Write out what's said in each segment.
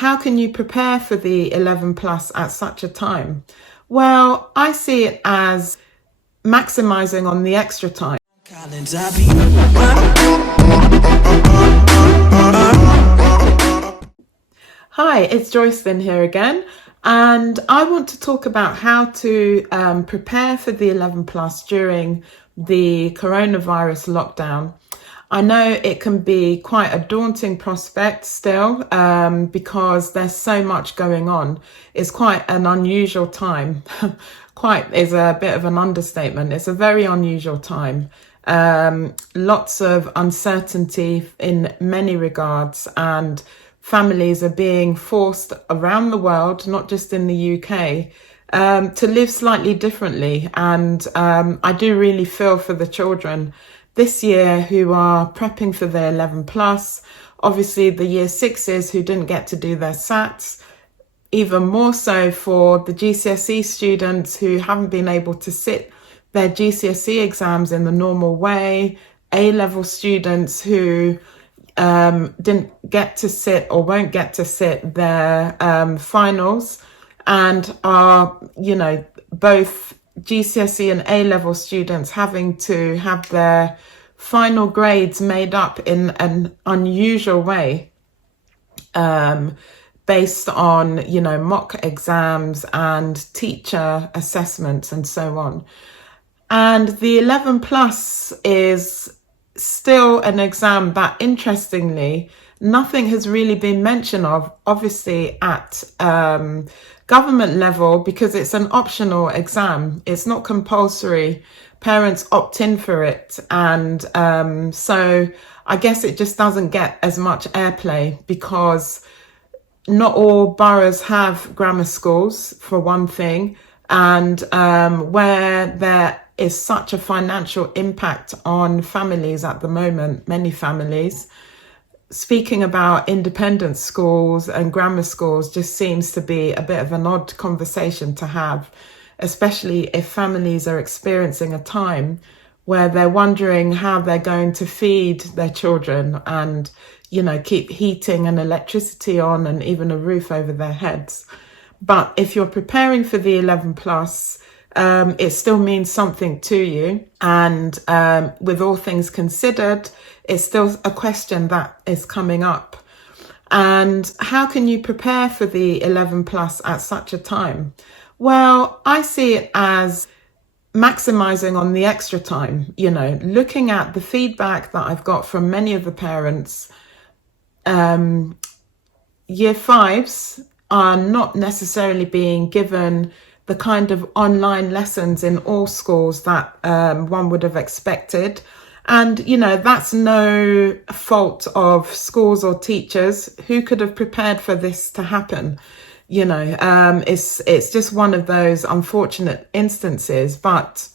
how can you prepare for the 11 plus at such a time? Well, I see it as maximizing on the extra time. Hi, it's Joycelyn here again, and I want to talk about how to prepare for the 11 plus during the coronavirus lockdown. I know it can be quite a daunting prospect still because there's so much going on. It's quite an unusual time. Quite is a bit of an understatement. It's a very unusual time. Lots of uncertainty in many regards, and families are being forced around the world, not just in the UK, to live slightly differently. And I do really feel for the children this year who are prepping for their 11 plus, obviously the year sixes who didn't get to do their SATs, even more so for the GCSE students who haven't been able to sit their GCSE exams in the normal way, A-level students who didn't get to sit or won't get to sit their finals, and are, both GCSE and A-level students having to have their final grades made up in an unusual way, based on, mock exams and teacher assessments and so on. And the 11 plus is still an exam that, interestingly, nothing has really been mentioned of, obviously at government level, because it's an optional exam. It's not compulsory. Parents opt in for it. And so I guess it just doesn't get as much airplay because not all boroughs have grammar schools, for one thing. And where there is such a financial impact on families at the moment, many families, speaking about independent schools and grammar schools just seems to be a bit of an odd conversation to have, especially if families are experiencing a time where they're wondering how they're going to feed their children and, keep heating and electricity on and even a roof over their heads. But if you're preparing for the 11 plus, it still means something to you. And with all things considered, it's still a question that is coming up. And how can you prepare for the 11 plus at such a time? Well, I see it as maximizing on the extra time, looking at the feedback that I've got from many of the parents. Year fives are not necessarily being given the kind of online lessons in all schools that one would have expected. And, that's no fault of schools or teachers who could have prepared for this to happen. It's just one of those unfortunate instances. But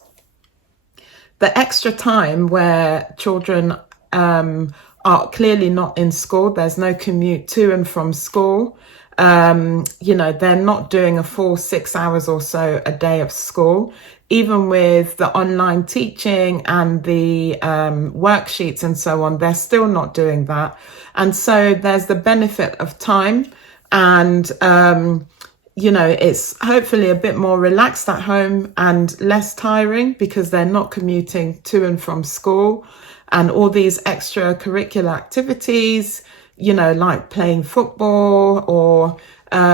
the extra time where children are clearly not in school, there's no commute to and from school. They're not doing a full 6 hours or so a day of school, even with the online teaching and the worksheets and so on, they're still not doing that. And so there's the benefit of time and, it's hopefully a bit more relaxed at home and less tiring because they're not commuting to and from school, and all these extracurricular activities, like playing football or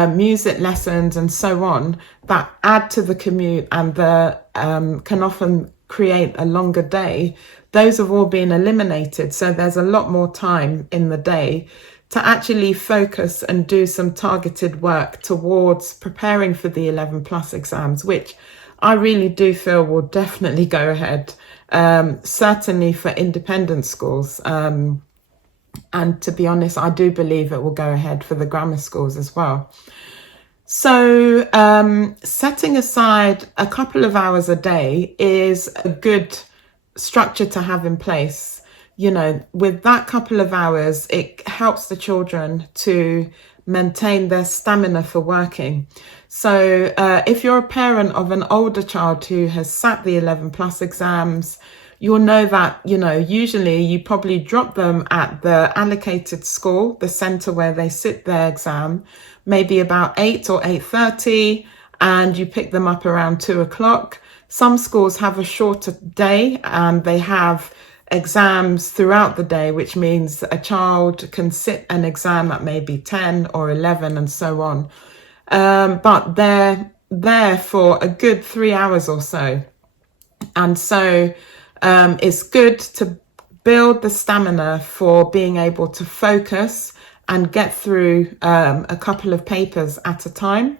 music lessons and so on, that add to the commute and can often create a longer day. Those have all been eliminated. So there's a lot more time in the day to actually focus and do some targeted work towards preparing for the 11 plus exams, which I really do feel will definitely go ahead, certainly for independent schools. And to be honest, I do believe it will go ahead for the grammar schools as well. So setting aside a couple of hours a day is a good structure to have in place. With that couple of hours, it helps the children to maintain their stamina for working. So if you're a parent of an older child who has sat the 11 plus exams, you'll know that, usually you probably drop them at the allocated school, the centre where they sit their exam, maybe about 8 or 8:30, and you pick them up around 2 o'clock. Some schools have a shorter day and they have exams throughout the day, which means a child can sit an exam at maybe 10 or 11 and so on. But they're there for a good 3 hours or so. And so it's good to build the stamina for being able to focus and get through a couple of papers at a time.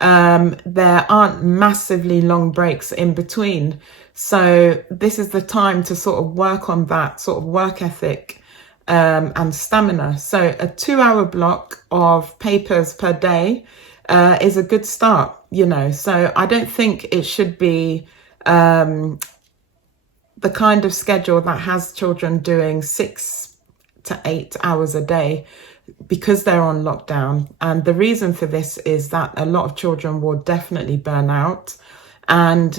There aren't massively long breaks in between. So this is the time to sort of work on that sort of work ethic and stamina. So a 2-hour block of papers per day is a good start, So I don't think it should be the kind of schedule that has children doing 6 to 8 hours a day, because they're on lockdown. And the reason for this is that a lot of children will definitely burn out, and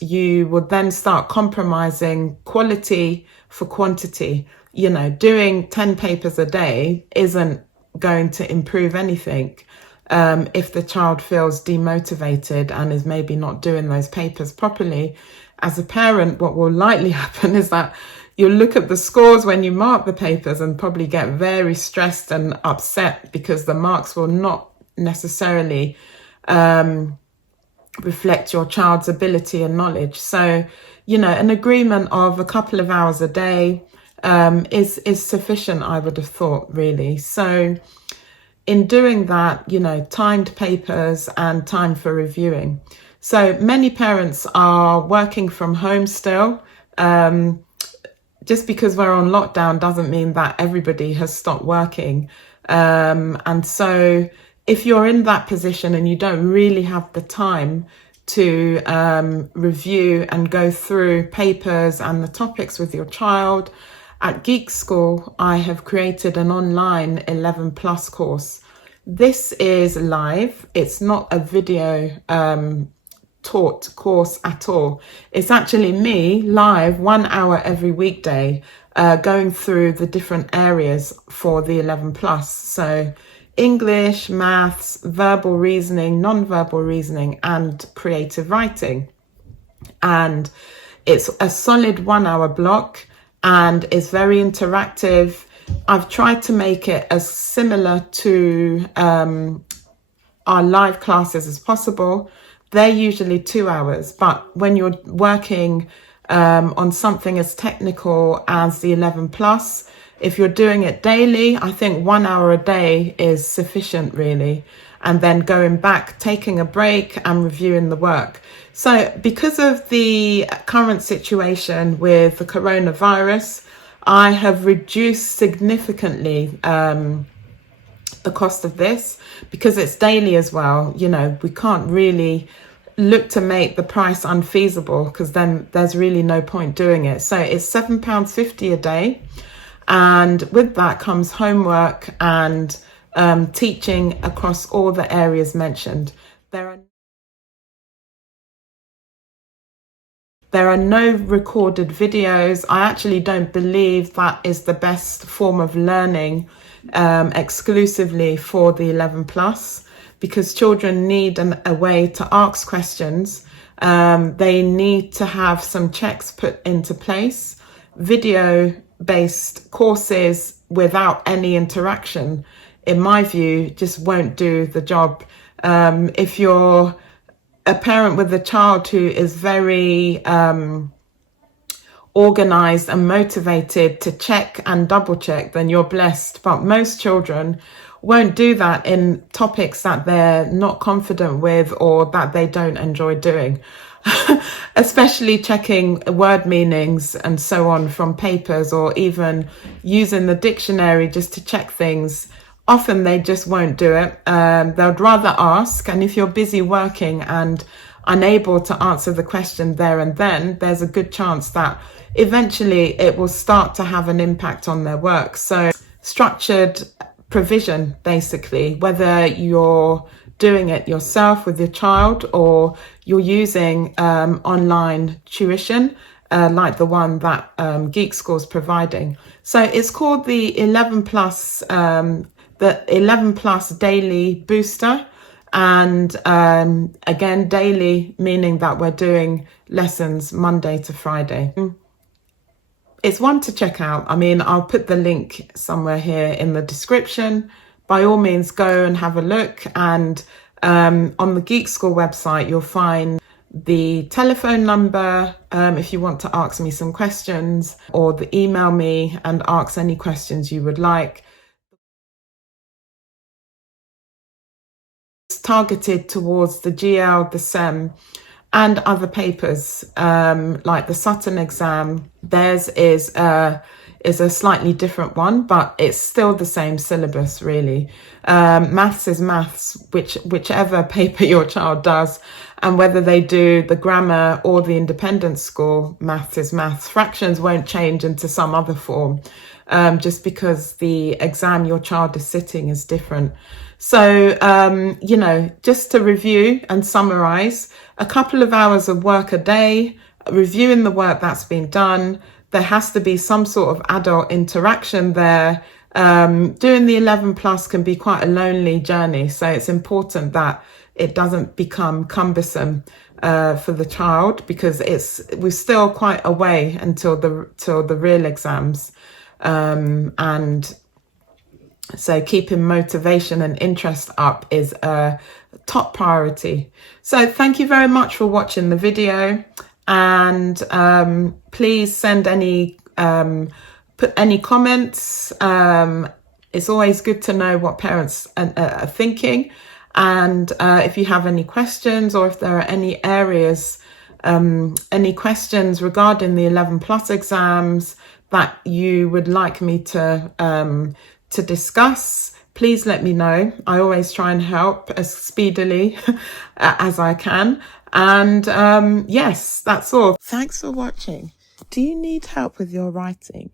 you would then start compromising quality for quantity. Doing 10 papers a day isn't going to improve anything if the child feels demotivated and is maybe not doing those papers properly. As a parent, what will likely happen is that you'll look at the scores when you mark the papers and probably get very stressed and upset because the marks will not necessarily reflect your child's ability and knowledge. So, an agreement of a couple of hours a day is sufficient, I would have thought, really. So in doing that, timed papers and time for reviewing. So many parents are working from home still. Just because we're on lockdown doesn't mean that everybody has stopped working. And so if you're in that position and you don't really have the time to review and go through papers and the topics with your child, at Geek School, I have created an online 11 plus course. This is live. It's not a video taught course at all. It's actually me live 1 hour every weekday going through the different areas for the 11 plus. So English, maths, verbal reasoning, non-verbal reasoning, and creative writing. And it's a solid 1 hour block and it's very interactive. I've tried to make it as similar to our live classes as possible. They're usually 2 hours, but when you're working on something as technical as the 11 plus, if you're doing it daily, I think 1 hour a day is sufficient, really. And then going back, taking a break and reviewing the work. So because of the current situation with the coronavirus, I have reduced significantly the cost of this because it's daily as well. We can't really look to make the price unfeasible because then there's really no point doing it. So it's £7.50 a day. And with that comes homework and teaching across all the areas mentioned. There are no recorded videos. I actually don't believe that is the best form of learning exclusively for the 11 plus, because children need a way to ask questions. They need to have some checks put into place. Video-based courses without any interaction, in my view, just won't do the job. If you're a parent with a child who is very organized and motivated to check and double check, then you're blessed. But most children won't do that in topics that they're not confident with or that they don't enjoy doing. Especially checking word meanings and so on from papers, or even using the dictionary just to check things. Often they just won't do it. They'd rather ask. And if you're busy working and unable to answer the question there and then, there's a good chance that eventually it will start to have an impact on their work. So structured provision, basically, whether you're doing it yourself with your child or you're using online tuition, like the one that Geek School's providing. So it's called the 11 Plus Daily Booster. And again, daily meaning that we're doing lessons Monday to Friday. It's one to check out. I mean, I'll put the link somewhere here in the description. By all means, go and have a look. And on the Geek School website, you'll find the telephone number if you want to ask me some questions, or the email me and ask any questions you would like. It's targeted towards the GL, the SEM, and other papers like the Sutton exam. Theirs is a slightly different one, but it's still the same syllabus, really. Maths is maths, whichever paper your child does, and whether they do the grammar or the independent school, maths is maths. Fractions won't change into some other form, just because the exam your child is sitting is different. So, you know, just to review and summarize, a couple of hours of work a day, reviewing the work that's been done. There has to be some sort of adult interaction there. Doing the 11 plus can be quite a lonely journey. So it's important that it doesn't become cumbersome for the child, because we're still quite a way until the real exams. And so keeping motivation and interest up is a top priority. So thank you very much for watching the video, and please send put any comments. It's always good to know what parents are thinking, and if you have any questions, or if there are any areas, any questions regarding the 11 plus exams that you would like me to discuss, please let me know. I always try and help as speedily as I can. And yes, that's all. Thanks for watching. Do you need help with your writing?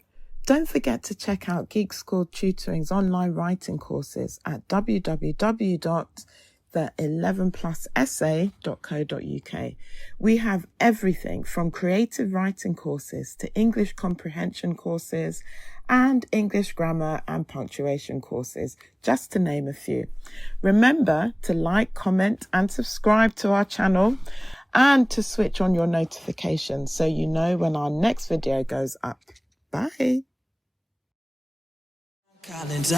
Don't forget to check out Geek School Tutoring's online writing courses at www.the11plusessay.co.uk. We have everything from creative writing courses to English comprehension courses and English grammar and punctuation courses, just to name a few. Remember to like, comment and subscribe to our channel, and to switch on your notifications so you know when our next video goes up. Bye. Collins,